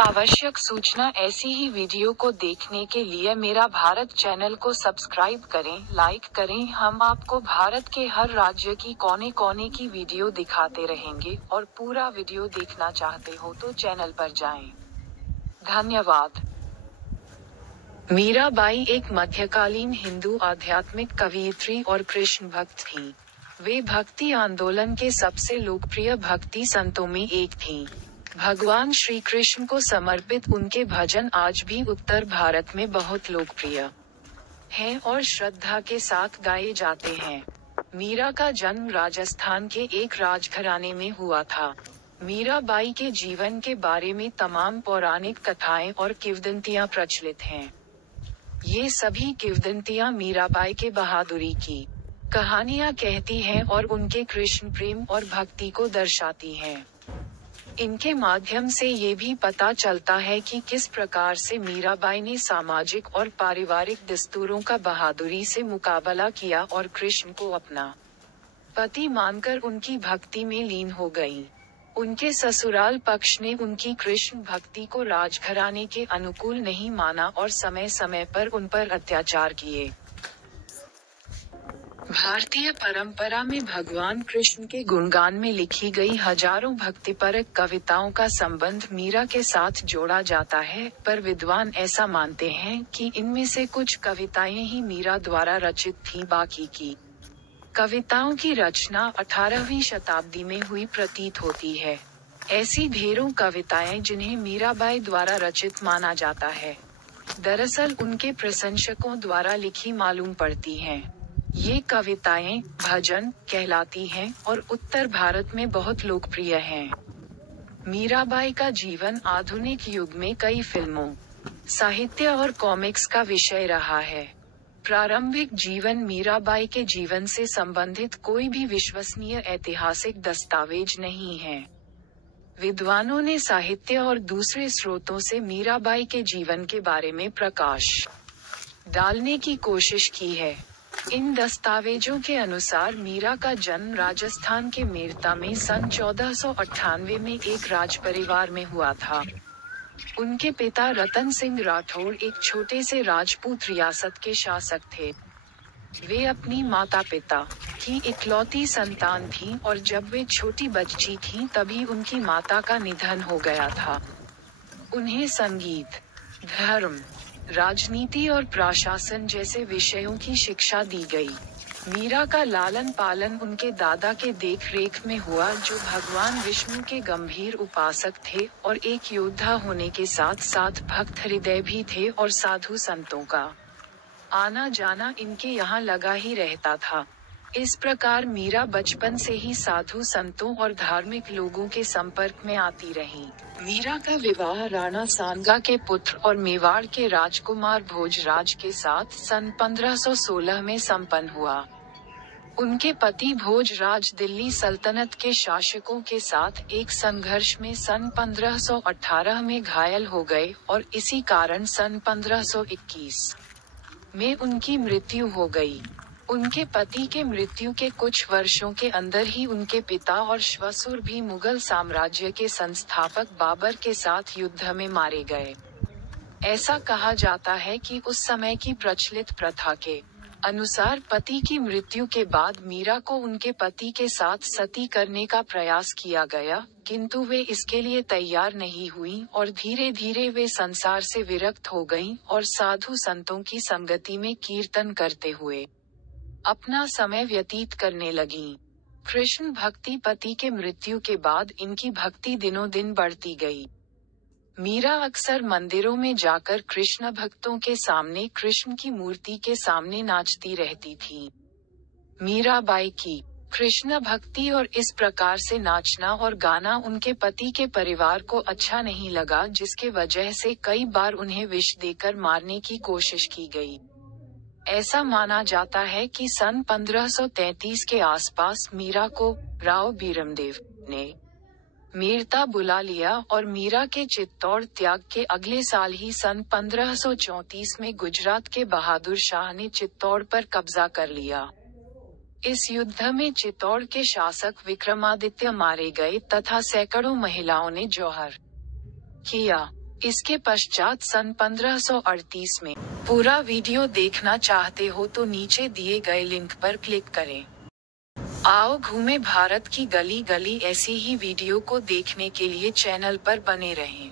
आवश्यक सूचना। ऐसी ही वीडियो को देखने के लिए मेरा भारत चैनल को सब्सक्राइब करें, लाइक करें। हम आपको भारत के हर राज्य की कोने कोने की वीडियो दिखाते रहेंगे और पूरा वीडियो देखना चाहते हो तो चैनल पर जाएं। धन्यवाद। मीराबाई एक मध्यकालीन हिंदू आध्यात्मिक कवयित्री और कृष्ण भक्त थीं। वे भक्ति आंदोलन के सबसे लोकप्रिय भक्ति संतों में एक थीं। भगवान श्री कृष्ण को समर्पित उनके भजन आज भी उत्तर भारत में बहुत लोकप्रिय हैं और श्रद्धा के साथ गाए जाते हैं। मीरा का जन्म राजस्थान के एक राजघराने में हुआ था। मीराबाई के जीवन के बारे में तमाम पौराणिक कथाएं और किंवदंतियां प्रचलित हैं। ये सभी किंवदंतियां मीराबाई के बहादुरी की कहानियां कहती हैं और उनके कृष्ण प्रेम और भक्ति को दर्शाती हैं। इनके माध्यम से ये भी पता चलता है कि किस प्रकार से मीराबाई ने सामाजिक और पारिवारिक दस्तूरों का बहादुरी से मुकाबला किया और कृष्ण को अपना पति मानकर उनकी भक्ति में लीन हो गईं। उनके ससुराल पक्ष ने उनकी कृष्ण भक्ति को राजघराने के अनुकूल नहीं माना और समय समय पर उन पर अत्याचार किए। भारतीय परंपरा में भगवान कृष्ण के गुणगान में लिखी गई हजारों भक्तिपरक कविताओं का संबंध मीरा के साथ जोड़ा जाता है, पर विद्वान ऐसा मानते हैं कि इनमें से कुछ कविताएं ही मीरा द्वारा रचित थीं। बाकी की कविताओं की रचना 18वीं शताब्दी में हुई प्रतीत होती है। ऐसी ढेरों कविताएं जिन्हें मीराबाई द्वारा रचित माना जाता है, दरअसल उनके प्रशंसकों द्वारा लिखी मालूम पड़ती हैं। ये कविताएं भजन कहलाती हैं और उत्तर भारत में बहुत लोकप्रिय हैं। मीराबाई का जीवन आधुनिक युग में कई फिल्मों, साहित्य और कॉमिक्स का विषय रहा है। प्रारंभिक जीवन मीराबाई के जीवन से संबंधित कोई भी विश्वसनीय ऐतिहासिक दस्तावेज नहीं है। विद्वानों ने साहित्य और दूसरे स्रोतों से मीराबाई के जीवन के बारे में प्रकाश डालने की कोशिश की है। इन दस्तावेजों के अनुसार मीरा का जन्म राजस्थान के मेरता में सन 1498 में एक राजपरिवार में हुआ था। उनके पिता रतन सिंह राठौड़ एक छोटे से राजपूत रियासत के शासक थे। वे अपनी माता पिता की इकलौती संतान थीं और जब वे छोटी बच्ची थीं तभी उनकी माता का निधन हो गया था। उन्हें संगीत, धर्म, राजनीति और प्रशासन जैसे विषयों की शिक्षा दी गई। मीरा का लालन पालन उनके दादा के देखरेख में हुआ, जो भगवान विष्णु के गंभीर उपासक थे और एक योद्धा होने के साथ साथ भक्त हृदय भी थे और साधु संतों का आना जाना इनके यहाँ लगा ही रहता था। इस प्रकार मीरा बचपन से ही साधु संतों और धार्मिक लोगों के संपर्क में आती रहीं। मीरा का विवाह राणा सांगा के पुत्र और मेवाड़ के राजकुमार भोजराज के साथ सन 1516 में संपन्न हुआ। उनके पति भोजराज दिल्ली सल्तनत के शासकों के साथ एक संघर्ष में सन 1518 में घायल हो गए और इसी कारण सन 1521 में उनकी मृत्यु हो गई। उनके पति के मृत्यु के कुछ वर्षों के अंदर ही उनके पिता और श्वशुर भी मुगल साम्राज्य के संस्थापक बाबर के साथ युद्ध में मारे गए। ऐसा कहा जाता है कि उस समय की प्रचलित प्रथा के अनुसार पति की मृत्यु के बाद मीरा को उनके पति के साथ सती करने का प्रयास किया गया, किंतु वे इसके लिए तैयार नहीं हुईं और धीरे धीरे वे संसार से विरक्त हो गईं और साधु संतों की संगति में कीर्तन करते हुए अपना समय व्यतीत करने लगीं। कृष्ण भक्ति पति के मृत्यु के बाद इनकी भक्ति दिनों दिन बढ़ती गई। मीरा अक्सर मंदिरों में जाकर कृष्ण भक्तों के सामने कृष्ण की मूर्ति के सामने नाचती रहती थीं। मीराबाई की कृष्ण भक्ति और इस प्रकार से नाचना और गाना उनके पति के परिवार को अच्छा नहीं लगा, जिसके वजह से कई बार उन्हें विष देकर मारने की कोशिश की गई। ऐसा माना जाता है कि सन 1533 के आसपास मीरा को राव बीरमदेव ने मेरता बुला लिया और मीरा के चित्तौड़ त्याग के अगले साल ही सन 1534 में गुजरात के बहादुर शाह ने चित्तौड़ पर कब्जा कर लिया। इस युद्ध में चित्तौड़ के शासक विक्रमादित्य मारे गए तथा सैकड़ों महिलाओं ने जौहर किया। इसके पश्चात सन 1538 में। पूरा वीडियो देखना चाहते हो तो नीचे दिए गए लिंक पर क्लिक करें। आओ घूमे भारत की गली गली। ऐसी ही वीडियो को देखने के लिए चैनल पर बने रहें।